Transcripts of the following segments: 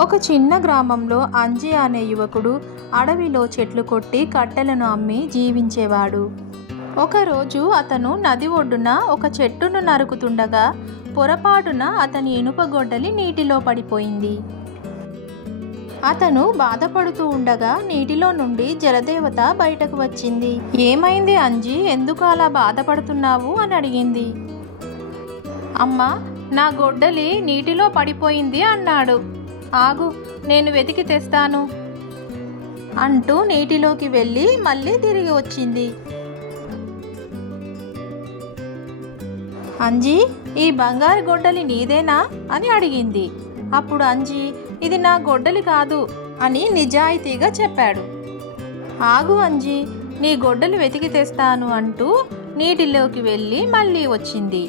ఒక చిన్న గ్రామంలో అంజి అనే యువకుడు అడవిలో చెట్లు కొట్టి కట్టెలను అమ్మి జీవించేవాడు. ఒకరోజు అతను నది ఒడ్డున ఒక చెట్టును నరుకుతుండగా పొరపాటున అతని ఇనుప గొడ్డలి నీటిలో పడిపోయింది. అతను బాధపడుతూ ఉండగా నీటిలో నుండి జలదేవత బయటకు వచ్చింది. ఏమైంది అంజి? ఎందుకు అలా బాధపడుతున్నావు? అని అడిగింది. అమ్మ నా గొడ్డలి నీటిలో పడిపోయింది అన్నాడు. ఆగు నేను వెతికి తెస్తాను అంటూ నీటిలోకి వెళ్ళి మళ్ళీ తిరిగి వచ్చింది. అంజీ ఈ బంగారు గొడ్డలి నీదేనా అని అడిగింది. అప్పుడు అంజీ ఇది నా గొడ్డలి కాదు అని నిజాయితీగా చెప్పాడు. ఆగు అంజీ నీ గొడ్డలు వెతికి తెస్తాను అంటూ నీటిలోకి వెళ్ళి మళ్ళీ వచ్చింది.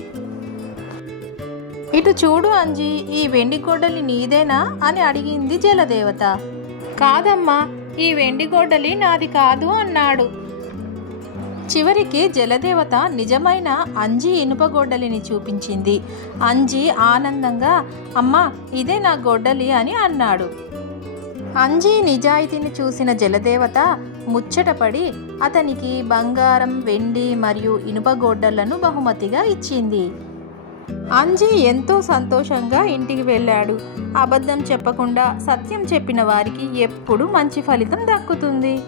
ఇటు చూడు అంజీ ఈ వెండి గొడ్డలి నీదేనా అని అడిగింది జలదేవత. కాదమ్మా ఈ వెండి గొడ్డలి నాది కాదు అన్నాడు. చివరికి జలదేవత నిజమైన అంజి ఇనుప గొడ్డలిని చూపించింది. అంజి ఆనందంగా అమ్మా ఇదే నా గొడ్డలి అని అన్నాడు. అంజీ నిజాయితీని చూసిన జలదేవత ముచ్చటపడి అతనికి బంగారం వెండి మరియు ఇనుప గొడ్డళ్ళను బహుమతిగా ఇచ్చింది. అంజీ ఎంతో సంతోషంగా ఇంటికి వెళ్ళాడు. అబద్ధం చెప్పకుండా సత్యం చెప్పిన వారికి ఎప్పుడు మంచి ఫలితం దక్కుతుంది.